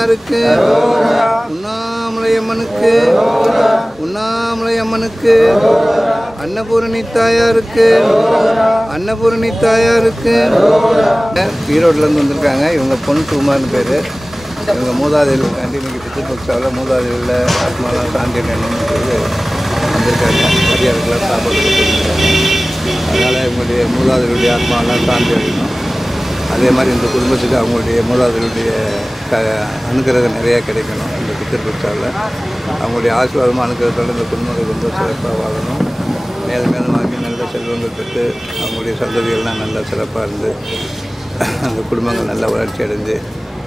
தாயாருக்கு, உண்ணாமலை அம்மனுக்கு, உண்ணாமலை அம்மனுக்கு, அன்னபூரணி தாயாருக்கு, அன்னபூரணி தாயாருக்கு. ஈரோட்டிலேருந்து வந்திருக்காங்க. இவங்க பொன் குமார்னு பேர். இவங்க மூதாதையில் இன்னைக்கு பித்திருப்பக்ஷாவில் மூதாதையில் ஆத்மாலாம் சாந்தி அடையணும்னு சொல்லி வந்திருக்காங்க. மரியாதைக்கெல்லாம் சாப்பாடு கொடுத்துருக்காங்க. அதனால் இவங்களுடைய மூதாதையுடைய ஆத்மாலாம் சாந்தி அடையணும். அதே மாதிரி இந்த குடும்பத்துக்கு அவங்களுடைய மூதாதையுடைய அனுகிரகம் நிறையா கிடைக்கணும். இந்த பித்திருப்பக்ஷாவில் அவங்களுடைய ஆசீர்வாதமாக அனுகிரகத்தோடு இந்த குடும்பங்கள் ரொம்ப சிறப்பாக வாழணும். மேலும் மேலும் வாங்கி நல்ல செல்வங்கள் பெற்று அவங்களுடைய சந்ததிகள்லாம் நல்லா சிறப்பாக இருந்து அந்த குடும்பங்கள் நல்ல வளர்ச்சி அடைஞ்சு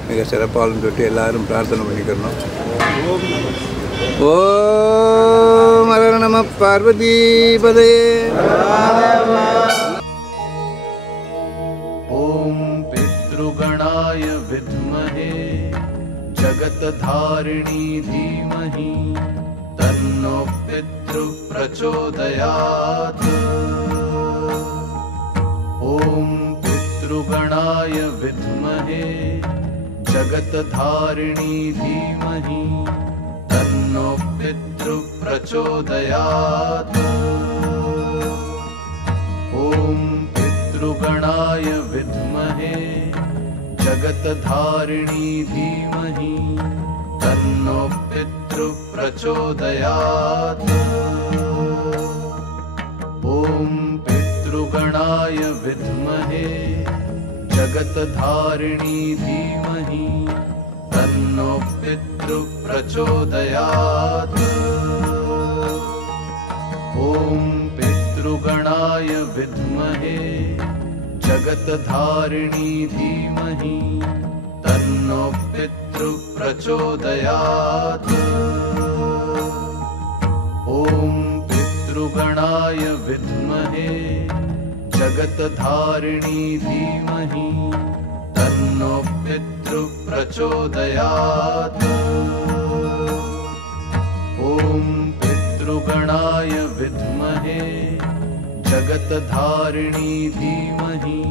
மிக சிறப்பாகனு சொல்லிட்டு எல்லாரும் பிரார்த்தனை பண்ணிக்கிறணும். ஓம் ஹர நம பார்வதி பதயே. ஓம் பித்ருகணாய வித்மஹே ஜகத்தாரிணி தீமஹி தன்னோ பித்ரு பிரச்சோதயாத். ஓம் பித்ருகணாய வித்மஹே जगत्धारिणी धीमहि तन्नो पितृ प्रचोदयात्. ॐ पितृगणाय विद्महे जगत्धारिणी धीमहि तन्नो पितृ प्रचोदयात्. ॐ पितृगणाय विद्महे जगत्धारिणी धीमहि तन्नो पितृ प्रचोदयात्. ॐ पितृगणाय विद्महे जगत्धारिणी धीमहि तन्नो पितृ प्रचोदयात्. ॐ पितृगणाय विद्महे जगत्धारिणी धीमहि तन्नो पितृ प्रचोदयात्. ॐ पितृगणाय विद्महे जगत्धारिणी धीमहि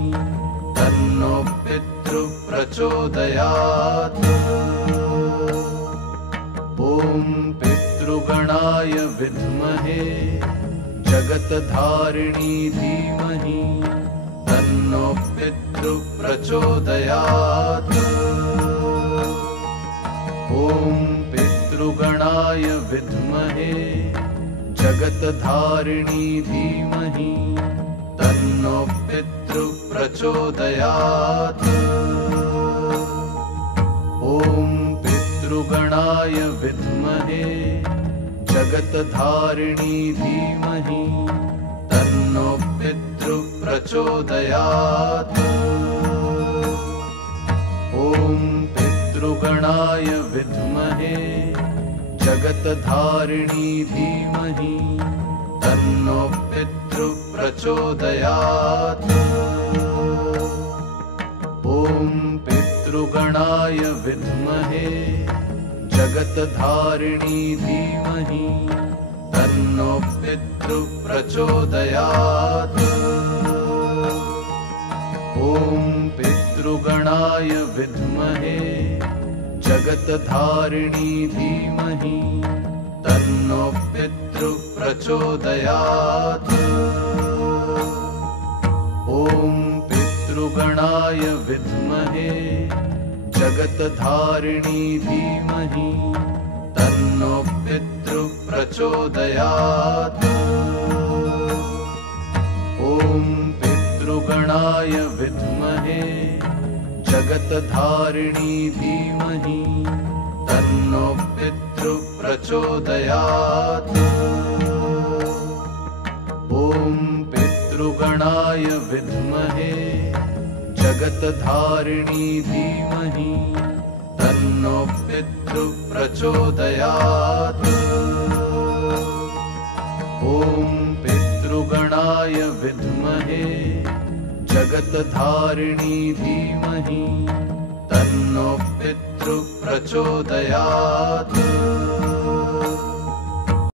तन्नो पितृ प्रचोदयात्. ॐ पितृगणाय विद्महे जगत्धारिणी धीमहि तन्नो पितृ प्रचोदयात्. ॐ पितृगणाय विद्महे जगत्धारिणी धीमहि तन्नो पितृ प्रचोदयात्. ॐ पितृगणाय विद्महे जगत्धारिणी धीमहि तन्नो पितृ प्रचोदयात्. ॐ पितृगणाय विद्महे जगत्धारिणी धीमहि तन्नो पितृ प्रचोदयात्. ॐ पितृगणाय विद्महे जगत्धारिणी धीमहि तन्नो पितृ प्रचोदयात्. ॐ पितृगणाय विद्महे जगत्धारिणी धीमहि तन्नो पितृ प्रचोदयात्. ॐ पितृगणाय विद्महे जगत्धारिणी धीमहि तन्नो पितृ प्रचोदयात्. ॐ पितृगणाय विद्महे जगत्धारिणी धीमहि तन्नो पितृ प्रचोदयात्. ॐ पितृगणाय विद्महे जगत्धारिणी धीमहि तन्नो पितृ प्रचोदयात्. ॐ पितृगणाय विद्महे जगत्धारिणी धीमहि तन्नो पितृ प्रचोदयात्.